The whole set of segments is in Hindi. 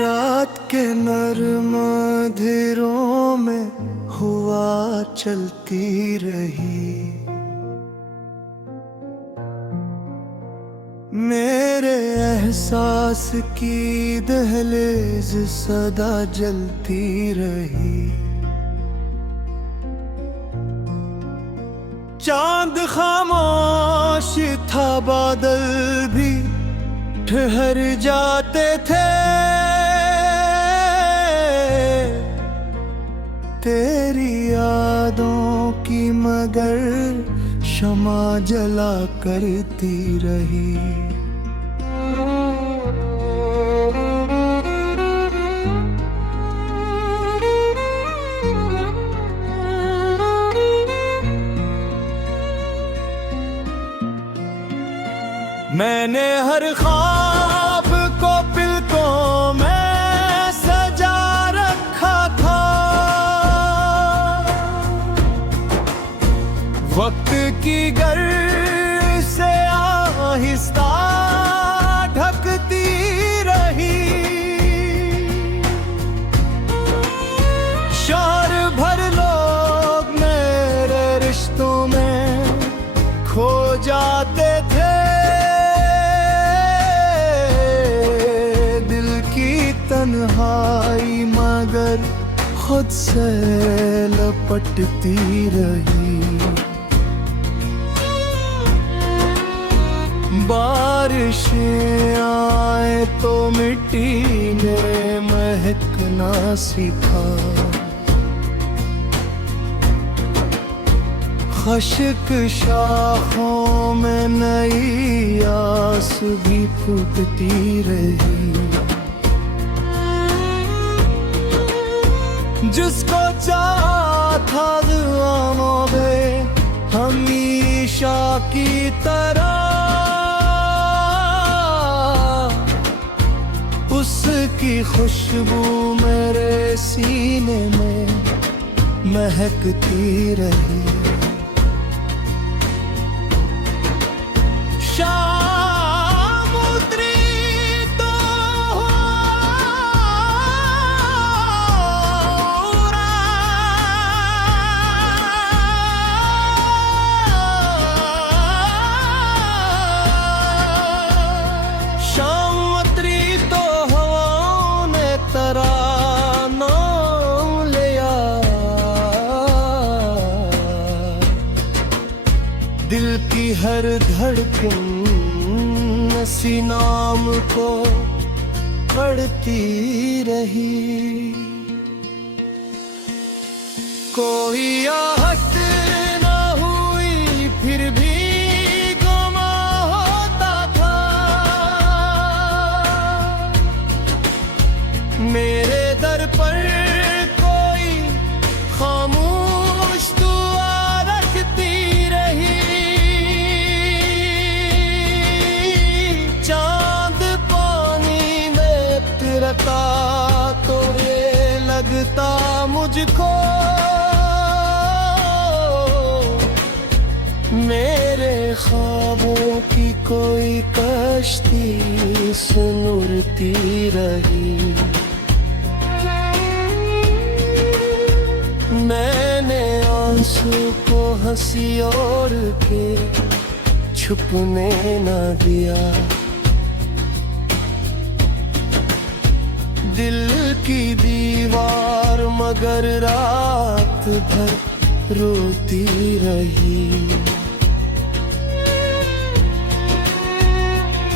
रात के नर्म अंधेरों में हुआ चलती रही, मेरे एहसास की दहलीज सदा जलती रही। चांद खामोश था, बादल भी ठहर जाते थे, तेरी यादों की मगर शमा जला करती रही। मैंने हर ख्वाब को पलकों में सजा रखा था, वक्त की गर्द से आहिस्ता ढकती रही। शोर भर लोग मेरे रिश्तों में खो जाते थे, तन्हाई मगर खुद से लपटती रही। बारिशें आए तो मिट्टी ने महकना सीखा, खश्क शाखों में नई आस भी फूटती रही। जिसको चाहा था दुआओं में हमेशा की तरह, उसकी खुशबू मेरे सीने में महकती रही। दिल की हर धड़कन नसी नाम को पढ़ती रही। कोई आहट न हुई फिर भी गुमा होता था, मेरे दर पर कोई खामोश दुआ रखती रही। तो ये लगता मुझको मेरे ख्वाबों की कोई कश्ती सुनुरती रही। मैंने आंसू को हंसी और के छुपने न दिया, दिल की दीवार मगर रात भर रोती रही।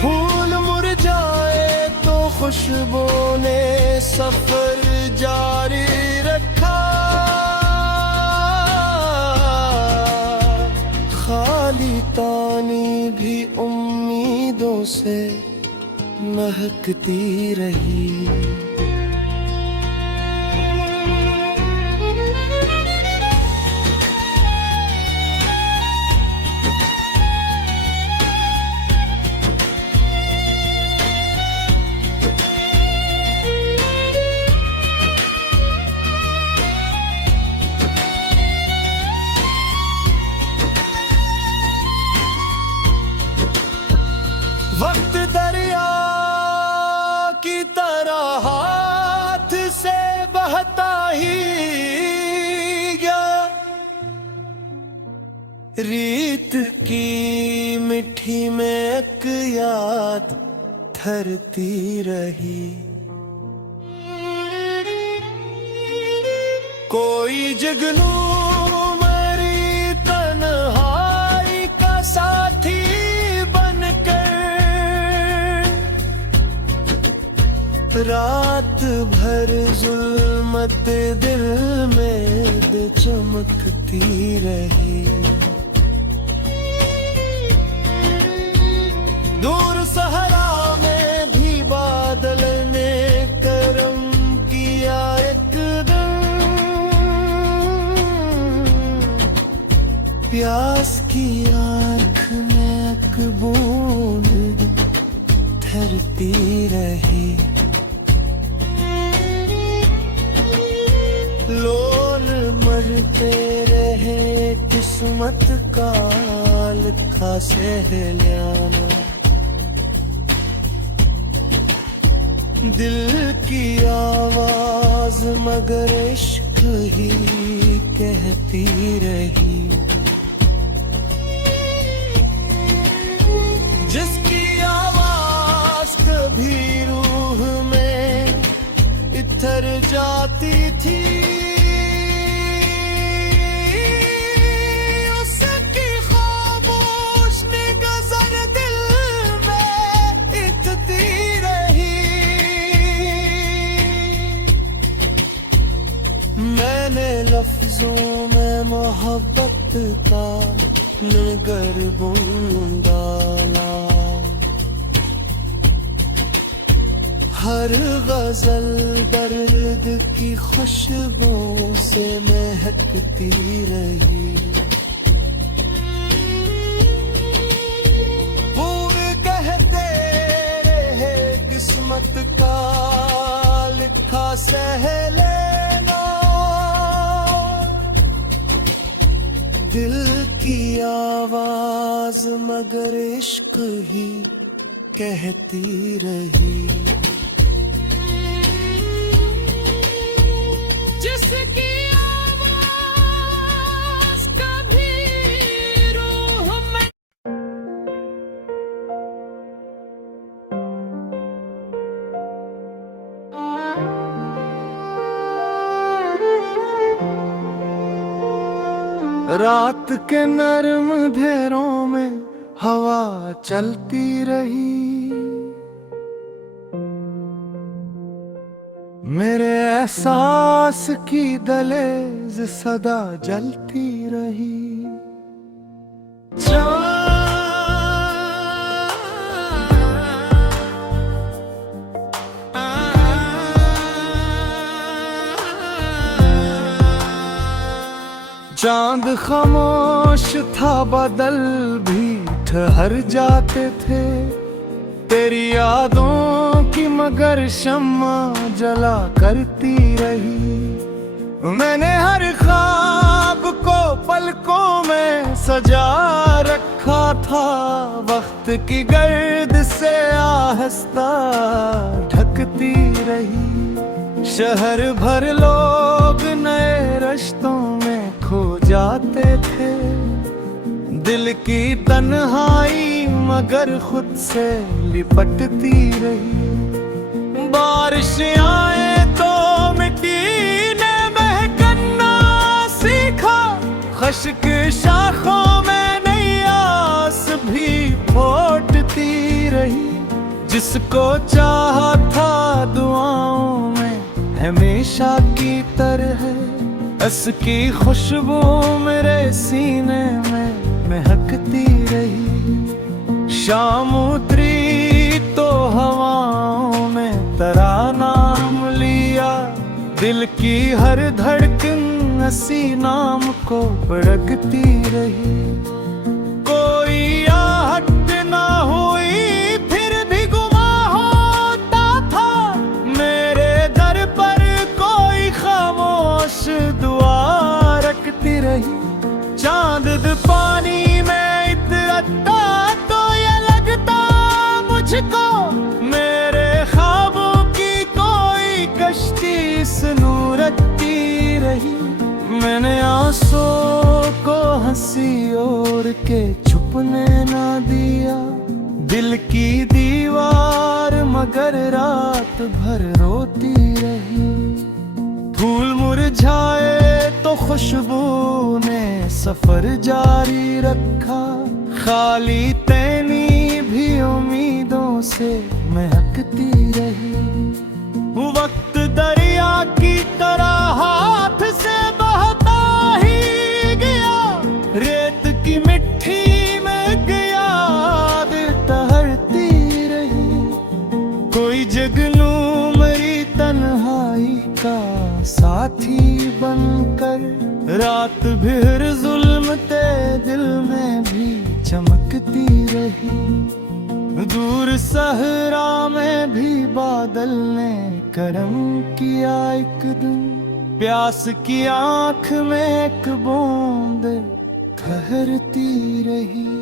फूल मुरझाए तो खुशबू ने सफर जारी रखा, खाली तानी भी उम्मीदों से महकती रही। वक्त दरिया की तरह की मिट्टी में एक याद ठहरती रही। कोई जुगनू मेरी तन्हाई का साथी बनकर रात भर जुल्मत दिल में दे चमकती रही। दूर सहरा में भी बादल ने करम किया एक दिन। प्यास की आँख में एक बूंद ठहरती रही। लोल मरते रहे किस्मत का लिखा सहलाना। दिल की आवाज मगर इश्क ही कहती रही। जिसकी आवाज कभी रूह में इतर जाती थी, उसकी खामोश निगज़र दिल में इतती रही। मैंने लफ्जों में मोहब्बत का नगर बुंदाला। हर गजल दर्द की खुशबू से महकती रही। फूल कहते रहे किस्मत का लिखा सहलेना। दिल की आवाज मगर इश्क ही कहती रही। जिसकी आवाज कभी रूह में रात के नरम अंधेरों में हवा चलती रही। मेरे एहसास की दहलीज सदा जलती रही। चांद खामोश था, बादल भी ठहर जाते थे। तेरी यादों की मगर शम्मा जला करती रही। मैंने हर ख्वाब को पलकों में सजा रखा था। वक्त की गर्द से आहिस्ता ढकती रही। शहर भर लोग नए रिश्तों में खो जाते थे। दिल की तन्हाई मगर खुद से लिपटती रही। बारिश आए तो मिट्टी ने महकना सीखा। खश्क शाखों में नई आस भी फूटती रही। जिसको चाहा था दुआओं में हमेशा की तरह, उसकी खुशबू मेरे सीने में महकती रही। शाम उतरी तो हवाओं में तरानाम लिया। दिल की हर धड़कन हंसी नाम को बड़कती रही। कोई आहट ना हुई फिर भी गुमा होता था। मेरे दर पर कोई खामोश दुआ रखती रही। चांद पानी में इतरता तो ये लगता मुझको मेरे ख्वाबों की कोई कश्ती सनूरती रही। मैंने आंसू को हंसी ओढ़ के अपने ना दिया। दिल की दीवार मगर रात भर रोती रही। फूल मुरझाए तो खुशबू ने सफर जारी रखा। खाली तैनी भी उम्मीदों से महकती रही। वक्त दरिया की तरह हाथ से बहता ही गया। रेत की मिट्टी में याद ठहरती रही। कोई जगनू मरी तन्हाई का साथी बनकर। रात भर जुल्म ते दिल में भी चमकती रही। दूर सहरा में भी बादल ने करम किया एक दिन। प्यास की आंख में एक बूंद ठहरती रही।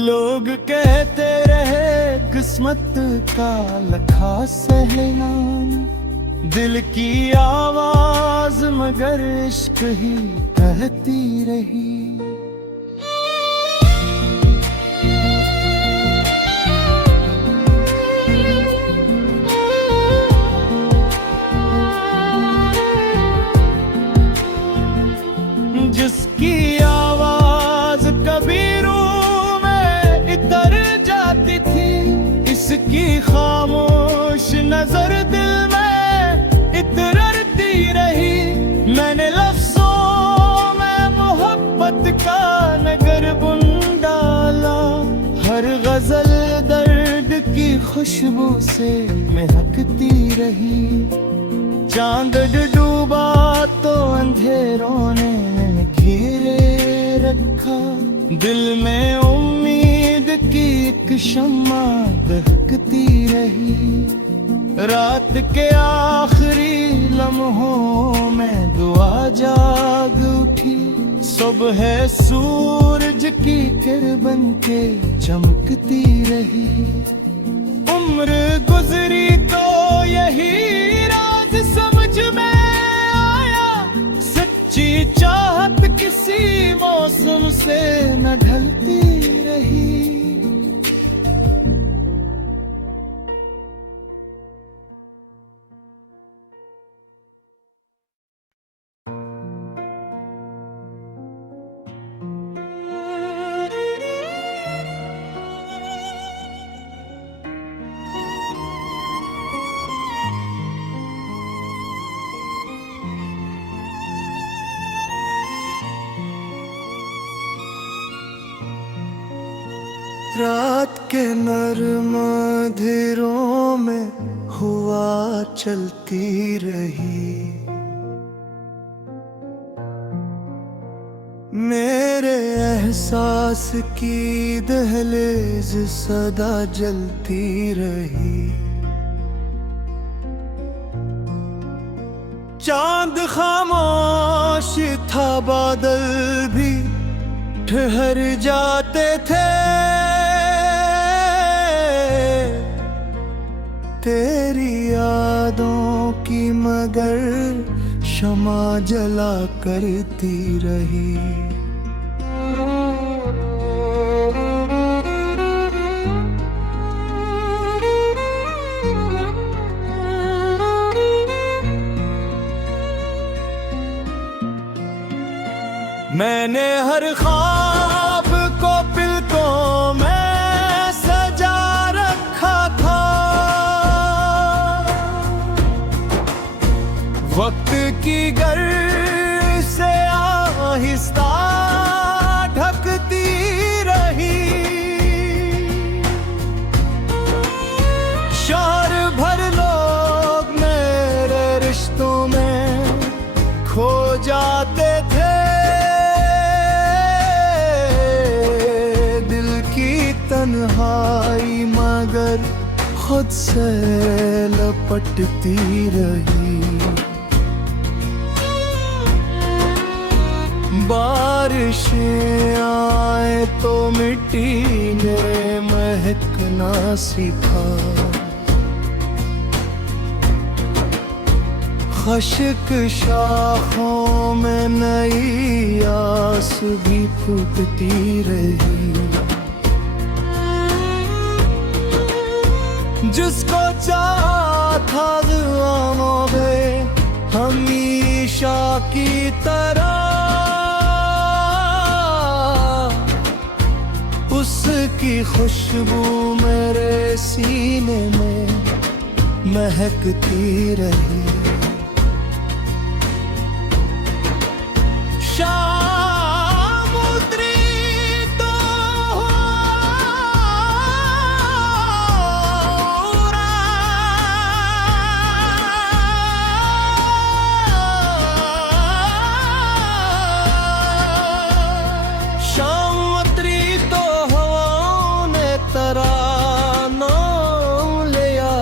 लोग कहते रहे किस्मत का लखा सहलान। दिल की आवाज मगर इश्क ही कहती रही। जिसकी आवाज कभी रूह में इतर जाती थी। इसकी खामोश नजर दिल में इतरती रही। मैंने लफ्जों में मोहब्बत का नगर बुन डाला। हर गजल दर्द की खुशबू से महकती रही। चांद डूबा तो अंधेरों ने घेरे रखा। दिल में उम्मीद की एक शम्मा दहकती रही। रात के आखिरी लम्हों में दुआ जाग उठी। सुबह सूरज की किरण बन के चमकती रही। उम्र गुजरी तो यही राज समझ में आया। सच्ची चाहत किसी मौसम से न ढलती रही। रात के नर्म अंधेरों में हुआ चलती रही। मेरे एहसास की दहलीज सदा जलती रही। चांद खामोश था, बादल भी ठहर जाते थे। तेरी यादों की मगर शमा जला करती रही। मैंने हर ख्वाब को पलकों में सजा रखा था। वक्त की गर्द से आहिस्ता ढकती रही। शहर भर लोग मेरे रिश्तों में खो जाते थे। तन्हाई मगर खुद से लपटती रही। बारिशें आए तो मिट्टी ने महकना सीखा। खश्क शाखों में नई आस भी फूटती रही। जिसको चाहा था दुआओं में हमेशा की तरह, उसकी खुशबू मेरे सीने में महकती रही। शाम उतरी तो शाम उतरी तो हवाओं ने तराना लिया।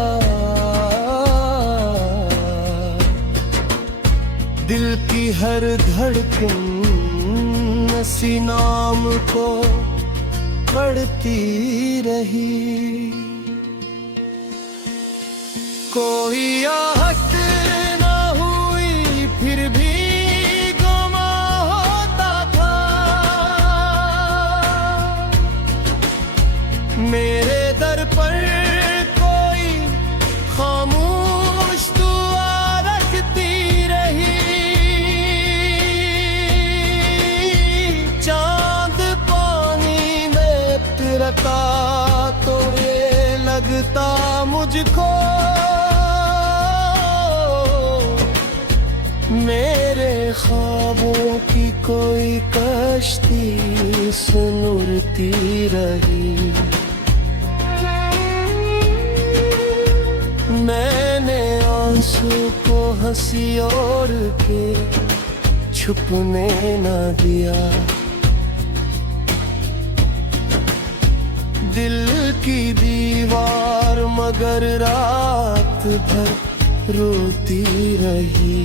दिल की हर धड़कन नसी नाम को पढ़ती रही। कोई आहट न हुई फिर भी गुमा होता था। मेरे दर पर कोई खामोश दुआ रखती रही। चांद पानी में तिरका तो ये लगता मुझको मेरे ख्वाबों की कोई कश्ती सुनुरती रही। मैंने आंसू को हंसी और के छुपने न दिया। दिल की दीवार मगर रात भर रोती रही।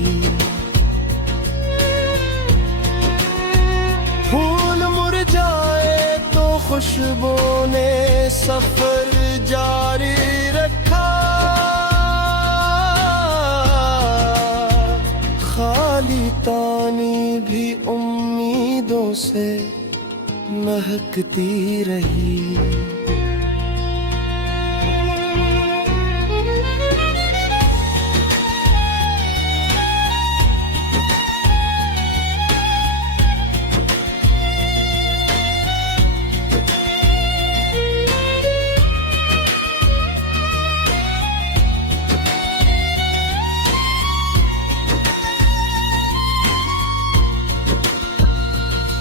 फूल मुरझाए तो खुशबू ने सफर जारी रखा। खाली तानी भी उम्मीदों से महकती रही।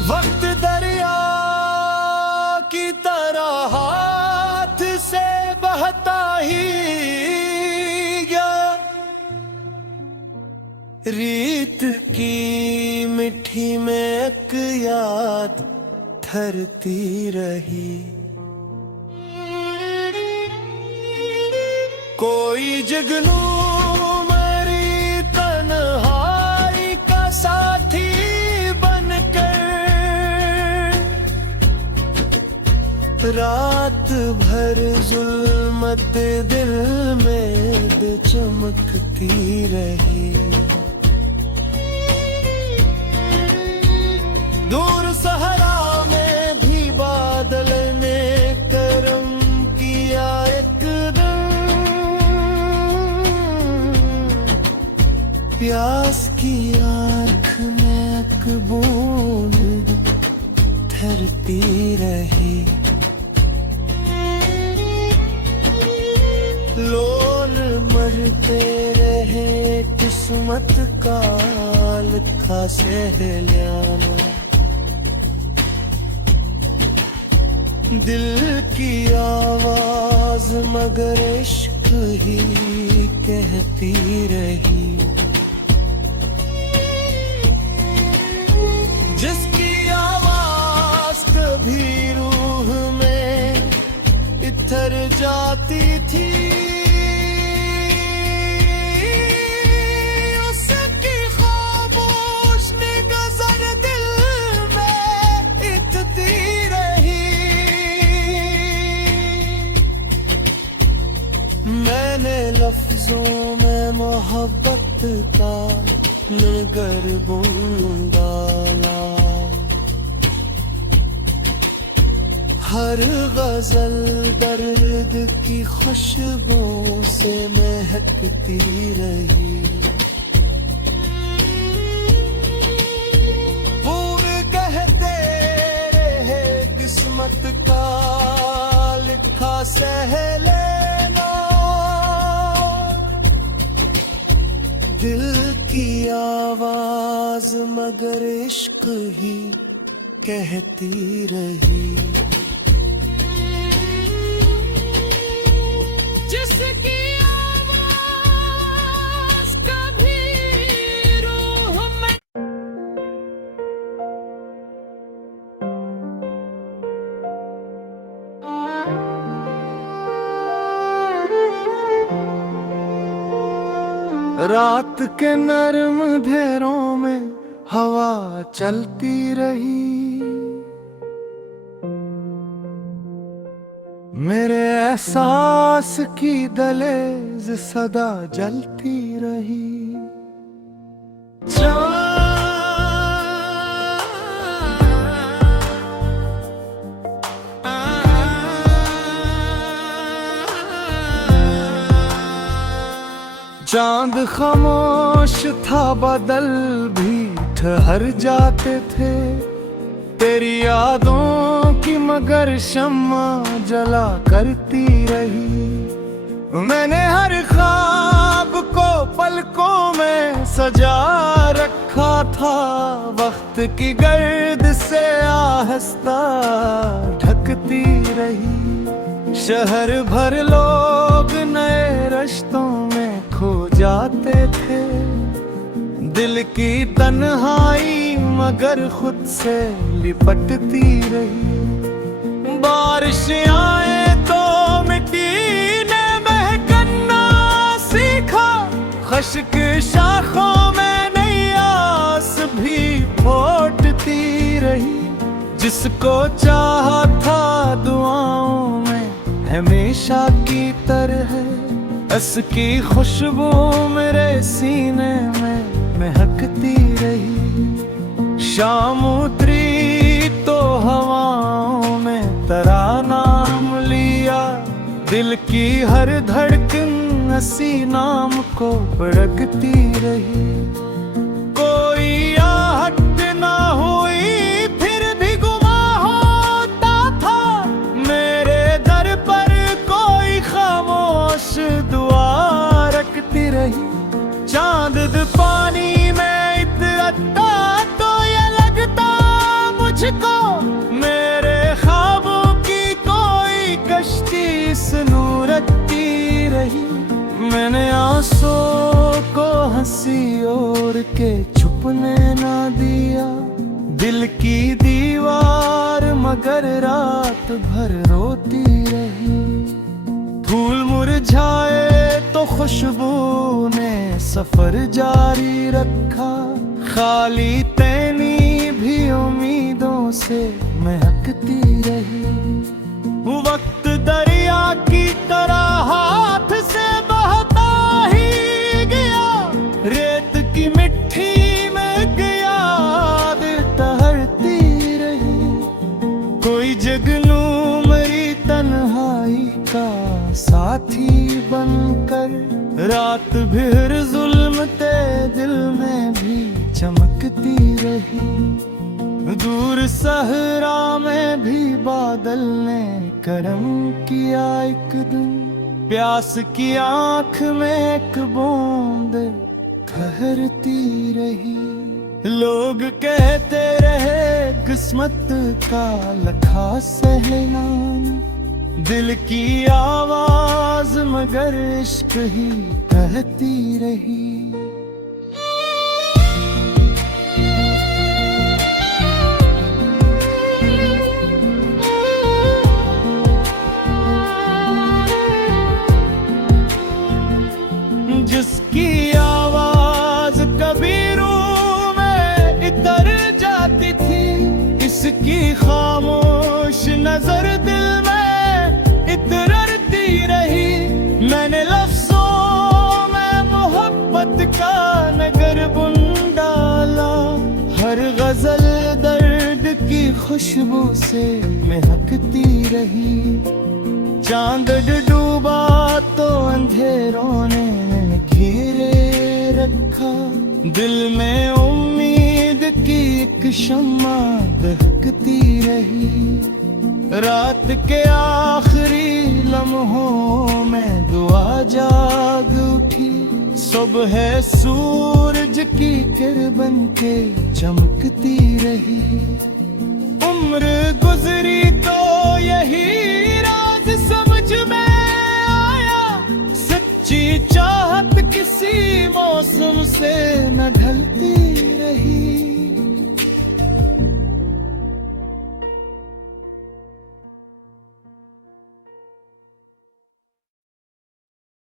वक्त दरिया की तरह हाथ से बहता ही गया। रीत की मिट्टी में एक याद ठहरती रही। कोई जुगनू मेरी तन्हाई का साथी रात भर जुल्मत दिल में चमकती रही। दूर सहरा में भी बादल ने करम किया एक दिन। प्यास की आँख में एक बूंद ठहरती रही। लोल मरते रहे किस्मत का लिखा सहेलियाना। दिल की आवाज मगर इश्क ही कहती रही। जिसकी आवाज कभी रूह में इतर जाती थी। उसकी खामोश निगज़र दिल में इतती रही। मैंने लफ्जों में मोहब्बत का नगर बुन डाला। हर गजल दर्द की खुशबू से महकती रही। पूरे कहते रहे किस्मत का लिखा सह लेना। दिल की आवाज मगर इश्क ही कहती रही। जिसकी आवाज कभी रूह में रात के नर्म अंधेरों में हवा चलती रही। मेरे एहसास की दहलीज सदा जलती रही। चांद खामोश था, बादल भी ठहर जाते थे। तेरी यादों की मगर शम्मा जला करती रही। मैंने हर ख्वाब को पलकों में सजा रखा था। वक्त की गर्द से आहिस्ता ढकती रही। शहर भर लोग नए रिश्तों में खो जाते थे। दिल की तन्हाई मगर खुद से लिपटती रही। बारिश आए तो मिट्टी ने महकना सीखा। खश्क शाखों में नई आस भी फूटती रही। जिसको चाहा था दुआओं में हमेशा की तरह, उसकी खुशबू मेरे सीने में महकती रही। शाम उतरी तो हवाओं में तराना लिया। दिल की हर धड़कन हंसी नाम को पड़कती रही। कोई आहट ना हुई फिर भी गुमा होता था। मेरे दर पर कोई खामोश दुआ रखती रही। चांद पानी में इतरता तो ये लगता मुझको मेरे ख्वाबों की कोई कश्ती सुनूरती रही। मैंने आंसुओं को हंसी ओढ़ के छुपने ना दिया। दिल की दीवार मगर रात भर रोती रही। फूल मुरझाए तो खुशबू ने सफर जारी रखा। खाली तैनी भी उम्मीदों से महकती रही। वक्त दरिया की तरह हाथ से बहता ही गया। रेत की मिट्टी में गया दिल ठहरती रही। कोई जगनू मरी तन्हाई का साथी बनकर, रात भर जुल्म ते दिल में भी चमकती रही। दूर सहरा में भी बादल ने करम किया एक दिन। प्यास की आंख में एक बूंद ठहरती रही। लोग कहते रहे किस्मत का लखा सहलान। दिल की आवाज मगर इश्क ही कहती रही। जिसकी आवाज कभी रूह में इतर जाती थी। इसकी खामोश नजर दिल में इतरती रही। मैंने लफ्जों में मोहब्बत का नगर बुन डाला। हर गजल दर्द की खुशबू से महकती रही। चांद डूबा तो अंधेरों ने घेरे रखा, दिल में उम्मीद की एक शम्मा दहकती रही। रात के आखिरी लम्हों में दुआ जाग उठी, सुबह सूरज की किरण बन के चमकती रही। उम्र गुजरी तो यही राज समझ में आया, सच्ची चाहत किसी मौसम से न